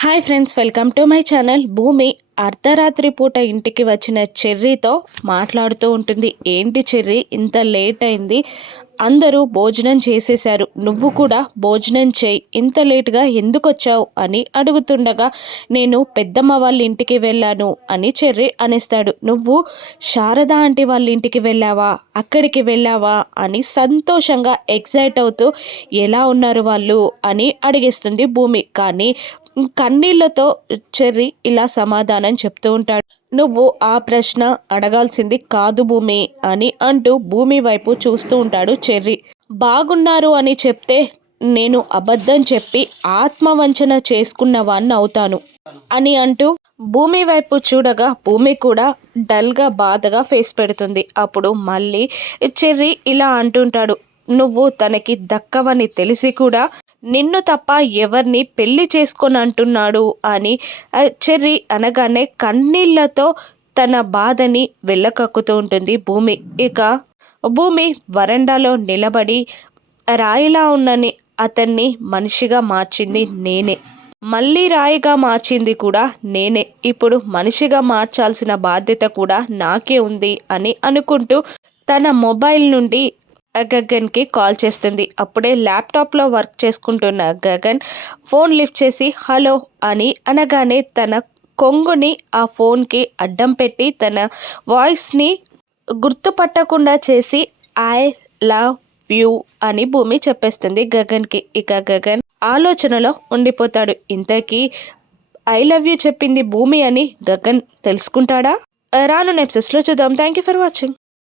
Hi friends welcome to my channel. భూమి అర్ధరాత్రి పూట ఇంటికి వచ్చిన చెర్రీతో మాట్లాడుతూ ఉంటుంది. ఏంటి చెర్రీ? ఇంత లేట్ అయింది. అందరూ భోజనం చేసేశారు. నువ్వు కూడా భోజనం చేయి. ఇంత లేటుగా ఎందుకు వచ్చావు? అని అడుగుతుండగా నేను పెద్దమ్మ వాళ్ళ ఇంటికి వెళ్ళాను అని చెర్రి అనేస్తాడు. నువ్వు శారద ఆంటీ వాళ్ళ ఇంటికి వెళ్ళావా? అక్కడికి వెళ్ళావా? అని సంతోషంగా ఎగ్జైట్ అవుతూ ఎలా ఉన్నారు వాళ్ళు? అని అడిగేస్తుంది భూమి. కానీ కన్నీళ్ళతో చెర్రీ ఇలా సమాధానం చెప్తూ ఉంటాడు. నువ్వు ఆ ప్రశ్న అడగాల్సింది కాదు భూమి అని అంటూ భూమి వైపు చూస్తూ ఉంటాడు చెర్రి. బాగున్నారు అని చెప్తే నేను అబద్ధం చెప్పి ఆత్మవంచన చేసుకున్నవాన్ని అవుతాను అని అంటూ భూమి వైపు చూడగా భూమి కూడా డల్గా బాధగా ఫేస్ పెడుతుంది. అప్పుడు మళ్ళీ చెర్రి ఇలా అంటుంటాడు. నువ్వు తనకి దక్కవని తెలిసి కూడా నిన్ను తప్ప ఎవరిని పెళ్ళి చేసుకొని అంటున్నాడు అని చెర్రి అనగానే కన్నీళ్ళతో తన బాధని వెళ్ళకక్కుతూ ఉంటుంది భూమి. ఇక భూమి వరండాలో నిలబడి రాయిలా ఉన్నని అతన్ని మనిషిగా మార్చింది నేనే. మళ్ళీ రాయిగా మార్చింది కూడా నేనే. ఇప్పుడు మనిషిగా మార్చాల్సిన బాధ్యత కూడా నాకే ఉంది అని అనుకుంటూ తన మొబైల్ నుండి గగన్కి కాల్ చేస్తుంది. అప్పుడే ల్యాప్టాప్లో వర్క్ చేసుకుంటున్న గగన్ ఫోన్ లిఫ్ట్ చేసి హలో అని అనగానే తన కొంగుని ఆ ఫోన్కి అడ్డం పెట్టి తన వాయిస్ని గుర్తుపట్టకుండా చేసి ఐ లవ్ యూ అని భూమి చెప్పేస్తుంది గగన్కి. ఇక గగన్ ఆలోచనలో ఉండిపోతాడు. ఇంతకీ ఐ లవ్ యూ చెప్పింది భూమి అని గగన్ తెలుసుకుంటాడా? రాను ఎపిసోడ్స్లో చూద్దాం. Thank you for watching.